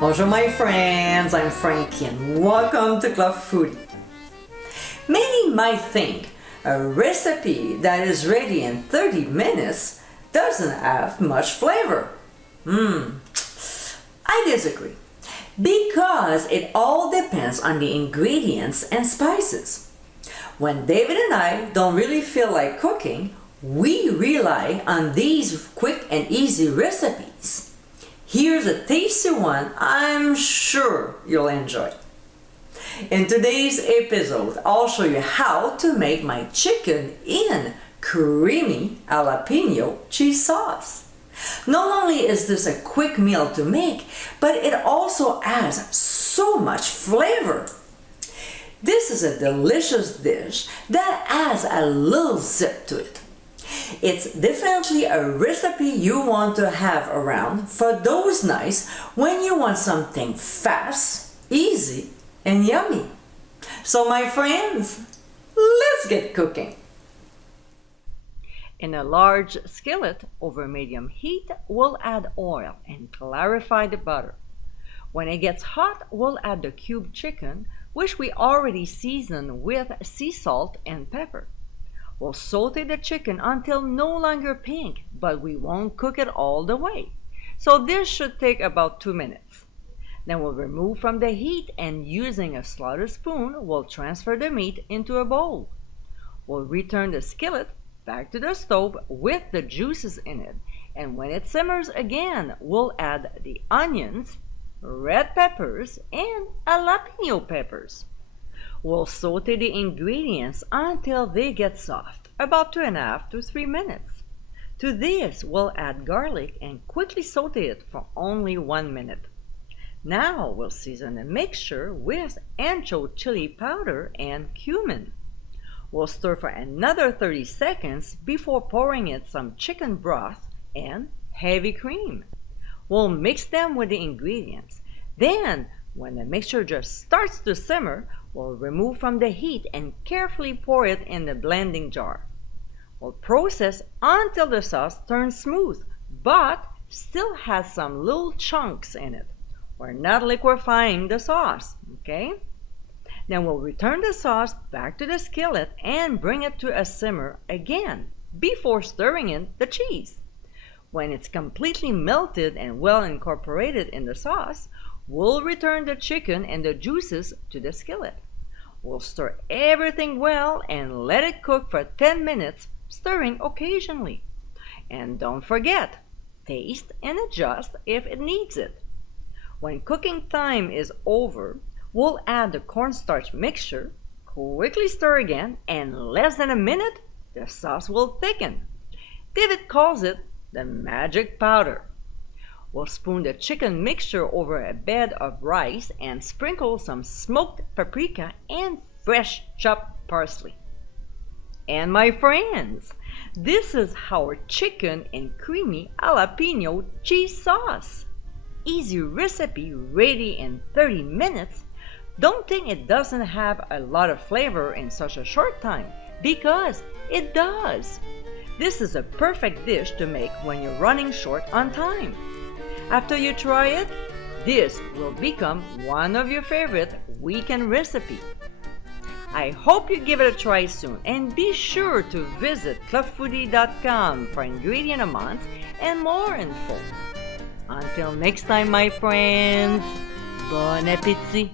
Bonjour my friends, I'm Frankie and welcome to Club Foodie. Many might think a recipe that is ready in 30 minutes doesn't have much flavor. I disagree, because it all depends on the ingredients and spices. When David and I don't really feel like cooking, we rely on these quick and easy recipes. Here's a tasty one I'm sure you'll enjoy. In today's episode, I'll show you how to make my chicken in Creamy Jalapeño Cheese Sauce. Not only is this a quick meal to make, but it also adds so much flavor. This is a delicious dish that adds a little zip to it. It's definitely a recipe you want to have around for those nights when you want something fast, easy, and yummy. So my friends, let's get cooking. In a large skillet over medium heat, we'll add oil and clarify the butter. When it gets hot, we'll add the cubed chicken, which we already seasoned with sea salt and pepper. We'll saute the chicken until no longer pink, but we won't cook it all the way. So this should take about 2 minutes. Then we'll remove from the heat and using a slaughter spoon, we'll transfer the meat into a bowl. We'll return the skillet back to the stove with the juices in it, and when it simmers again, we'll add the onions, red peppers, and jalapeno peppers. We'll saute the ingredients until they get soft, about 2.5 to 3 minutes. To this, we'll add garlic and quickly saute it for only 1 minute. Now we'll season the mixture with ancho chili powder and cumin. We'll stir for another 30 seconds before pouring in some chicken broth and heavy cream. We'll mix them with the ingredients. Then, when the mixture just starts to simmer, we'll remove from the heat and carefully pour it in the blending jar. We'll process until the sauce turns smooth, but still has some little chunks in it. We're not liquefying the sauce, okay? Then we'll return the sauce back to the skillet and bring it to a simmer again before stirring in the cheese. When it's completely melted and well incorporated in the sauce, we'll return the chicken and the juices to the skillet. We'll stir everything well and let it cook for 10 minutes, stirring occasionally. And don't forget, taste and adjust if it needs it. When cooking time is over, we'll add the cornstarch mixture, quickly stir again, and in less than a minute, the sauce will thicken. David calls it the magic powder. We'll spoon the chicken mixture over a bed of rice and sprinkle some smoked paprika and fresh chopped parsley. And my friends, this is our chicken in creamy jalapeno cheese sauce. Easy recipe ready in 30 minutes. Don't think it doesn't have a lot of flavor in such a short time, because it does. This is a perfect dish to make when you're running short on time. After you try it, this will become one of your favorite weekend recipes. I hope you give it a try soon, and be sure to visit clubfoodie.com for ingredient amounts and more info. Until next time, my friends, bon appétit!